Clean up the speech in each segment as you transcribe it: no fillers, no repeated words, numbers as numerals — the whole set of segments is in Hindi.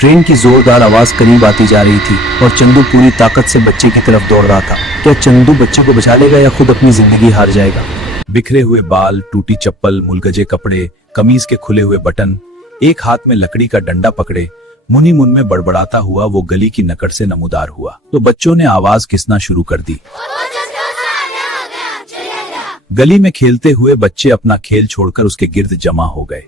ट्रेन की जोरदार आवाज करीब आती जा रही थी और चंदू पूरी ताकत से बच्चे की तरफ दौड़ रहा था। क्या चंदू बच्चे को बचा लेगा या खुद अपनी जिंदगी हार जाएगा? बिखरे हुए बाल, टूटी चप्पल, मुलगजे कपड़े, कमीज के खुले हुए बटन, एक हाथ में लकड़ी का डंडा पकड़े मुनि मुन में बड़बड़ाता हुआ वो गली की नकड़ से नमूदार हुआ तो बच्चों ने आवाज घिसना शुरू कर दी। गली में खेलते हुए बच्चे अपना खेल छोड़कर उसके गिर्द जमा हो गए।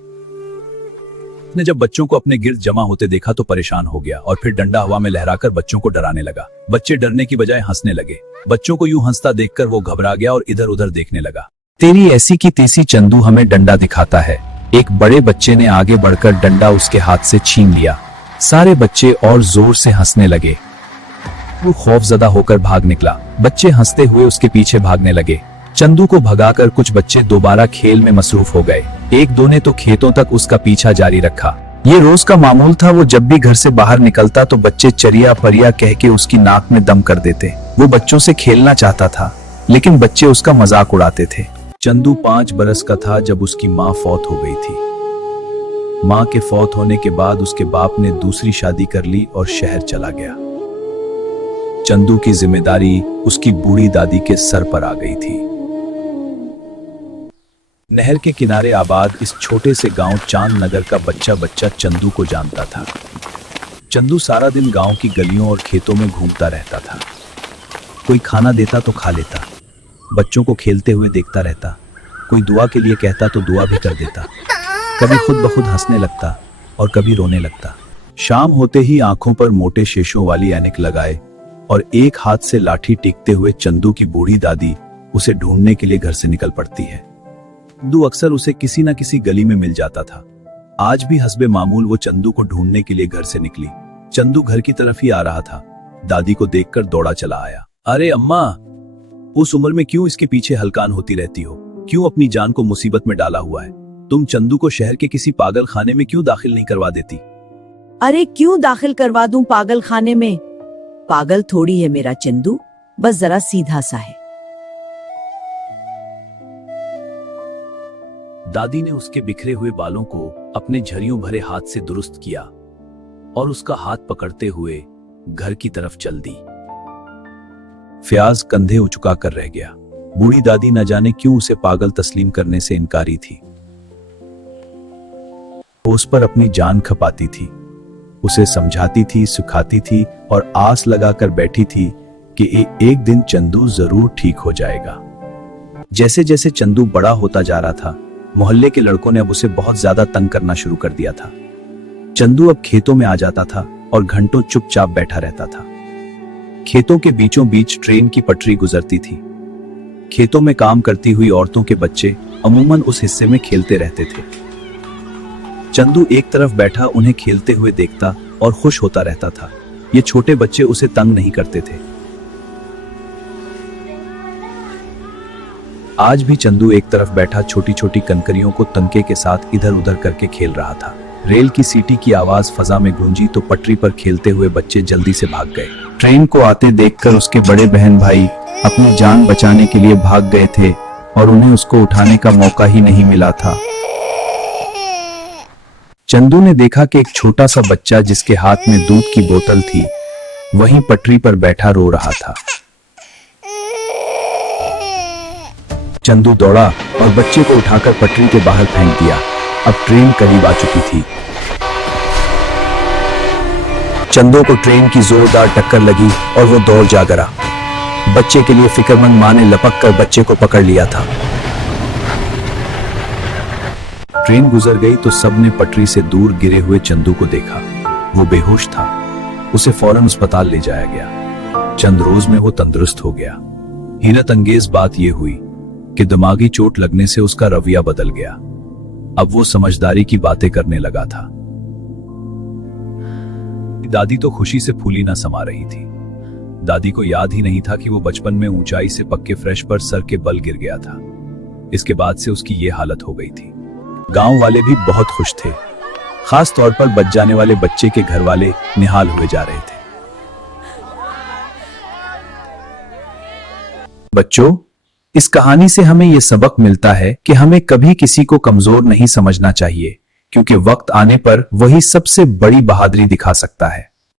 उसने जब बच्चों को अपने गिर्द जमा होते देखा तो परेशान हो गया और फिर डंडा हवा में लहराकर बच्चों को डराने लगा। बच्चे डरने की बजाय हंसने लगे। बच्चों को यूं हंसता देखकर वो घबरा गया और इधर उधर देखने लगा। तेरी ऐसी की तैसी, चंदू हमें डंडा दिखाता है। एक बड़े बच्चे ने आगे बढ़कर डंडा उसके हाथ से छीन लिया। सारे बच्चे और जोर से हंसने लगे। वो खौफजदा होकर भाग निकला। बच्चे हंसते हुए उसके पीछे भागने लगे। चंदू को भगाकर कुछ बच्चे दोबारा खेल में मसरूफ हो गए। एक दो ने तो खेतों तक उसका पीछा जारी रखा। ये रोज का मामूल था। वो जब भी घर से बाहर निकलता तो बच्चे चरिया परिया कह के उसकी नाक में दम कर देते। वो बच्चों से खेलना चाहता था लेकिन बच्चे उसका मजाक उड़ाते थे। चंदू 5 बरस का था जब उसकी माँ फौत हो गई थी। माँ के फौत होने के बाद उसके बाप ने दूसरी शादी कर ली और शहर चला गया। चंदू की जिम्मेदारी उसकी बूढ़ी दादी के सर पर आ गई थी। नहर के किनारे आबाद इस छोटे से गांव चांद नगर का बच्चा बच्चा चंदू को जानता था। चंदू सारा दिन गांव की गलियों और खेतों में घूमता रहता था। कोई खाना देता तो खा लेता, बच्चों को खेलते हुए देखता रहता। कोई दुआ के लिए कहता तो दुआ भी कर देता। कभी खुद ब खुद हंसने लगता और कभी रोने लगता। शाम होते ही आंखों पर मोटे शीशों वाली ऐनक लगाए और एक हाथ से लाठी टेकते हुए चंदू की बूढ़ी दादी उसे ढूंढने के लिए घर से निकल पड़ती है। चंदू अक्सर उसे किसी न किसी गली में मिल जाता था। आज भी हस्बे मामूल वो चंदू को ढूंढने के लिए घर से निकली। चंदू घर की तरफ ही आ रहा था। दादी को देखकर दौड़ा चला आया। अरे अम्मा, उस उम्र में क्यों इसके पीछे हलकान होती रहती हो? क्यों अपनी जान को मुसीबत में डाला हुआ है? तुम चंदू को शहर के किसी पागल खाने में क्यों दाखिल नहीं करवा देती? अरे क्यों दाखिल करवा दूं पागल खाने में? पागल थोड़ी है मेरा चंदू, बस जरा सीधा सा है। दादी ने उसके बिखरे हुए बालों को अपने झरियों भरे हाथ से दुरुस्त किया और उसका हाथ पकड़ते हुए घर की तरफ चल दी। फयाज कंधे उचका कर रह गया। बूढ़ी दादी न जाने क्यों उसे पागल तस्लीम करने से इनकारी थी। उस पर अपनी जान खपाती थी, उसे समझाती थी, सिखाती थी और आस लगाकर बैठी थी कि एक दिन चंदू जरूर ठीक हो जाएगा। जैसे जैसे चंदू बड़ा होता जा रहा था, मोहल्ले के लड़कों ने अब उसे बहुत ज्यादा तंग करना शुरू कर दिया था। चंदू अब खेतों में आ जाता था और घंटों चुपचाप बैठा रहता था। खेतों के बीचों बीच ट्रेन की पटरी गुजरती थी। खेतों में काम करती हुई औरतों के बच्चे अमूमन उस हिस्से में खेलते रहते थे। चंदू एक तरफ बैठा उन्हें खेलते हुए देखता और खुश होता रहता था। ये छोटे बच्चे उसे तंग नहीं करते थे। आज भी चंदू एक तरफ बैठा छोटी छोटी कनकरियों को तनके के साथ इधर उधर करके खेल रहा था। रेल की सीटी की आवाज फजा में गूंजी तो पटरी पर खेलते हुए बच्चे जल्दी से भाग गए। ट्रेन को आते देखकर उसके बड़े बहन भाई अपनी जान बचाने के लिए भाग गए थे और उन्हें उसको उठाने का मौका ही नहीं मिला था। चंदू ने देखा कि एक छोटा सा बच्चा जिसके हाथ में दूध की बोतल थी वहीं पटरी पर बैठा रो रहा था। चंदू दौड़ा और बच्चे को उठाकर पटरी के बाहर फेंक दिया। अब ट्रेन करीब आ चुकी थी। चंदू को ट्रेन की जोरदार टक्कर लगी और वो दौड़ जा गिरा। बच्चे के लिए फिक्रमंद मां ने लपक कर बच्चे को पकड़ लिया था। ट्रेन गुजर गई तो सबने पटरी से दूर गिरे हुए चंदू को देखा। वो बेहोश था। उसे फौरन अस्पताल ले जाया गया। चंद रोज में वो तंदुरुस्त हो गया। हैरत अंगेज बात यह हुई कि दिमागी चोट लगने से उसका रवैया बदल गया। अब वो समझदारी की बातें करने लगा था। दादी तो खुशी से फूली ना समा रही थी। दादी को याद ही नहीं था कि वो बचपन में ऊंचाई से पक्के फ्रेश पर सर के बल गिर गया था। इसके बाद से उसकी ये हालत हो गई थी। गांव वाले भी बहुत खुश थे। खास तौर पर बच जाने वाले बच्चे के घर वाले निहाल हुए जा रहे थे। बच्चों, इस कहानी से हमें यह सबक मिलता है कि हमें कभी किसी को कमजोर नहीं समझना चाहिए। क्योंकि वक्त आने पर वही सबसे बड़ी बहादुरी दिखा सकता है।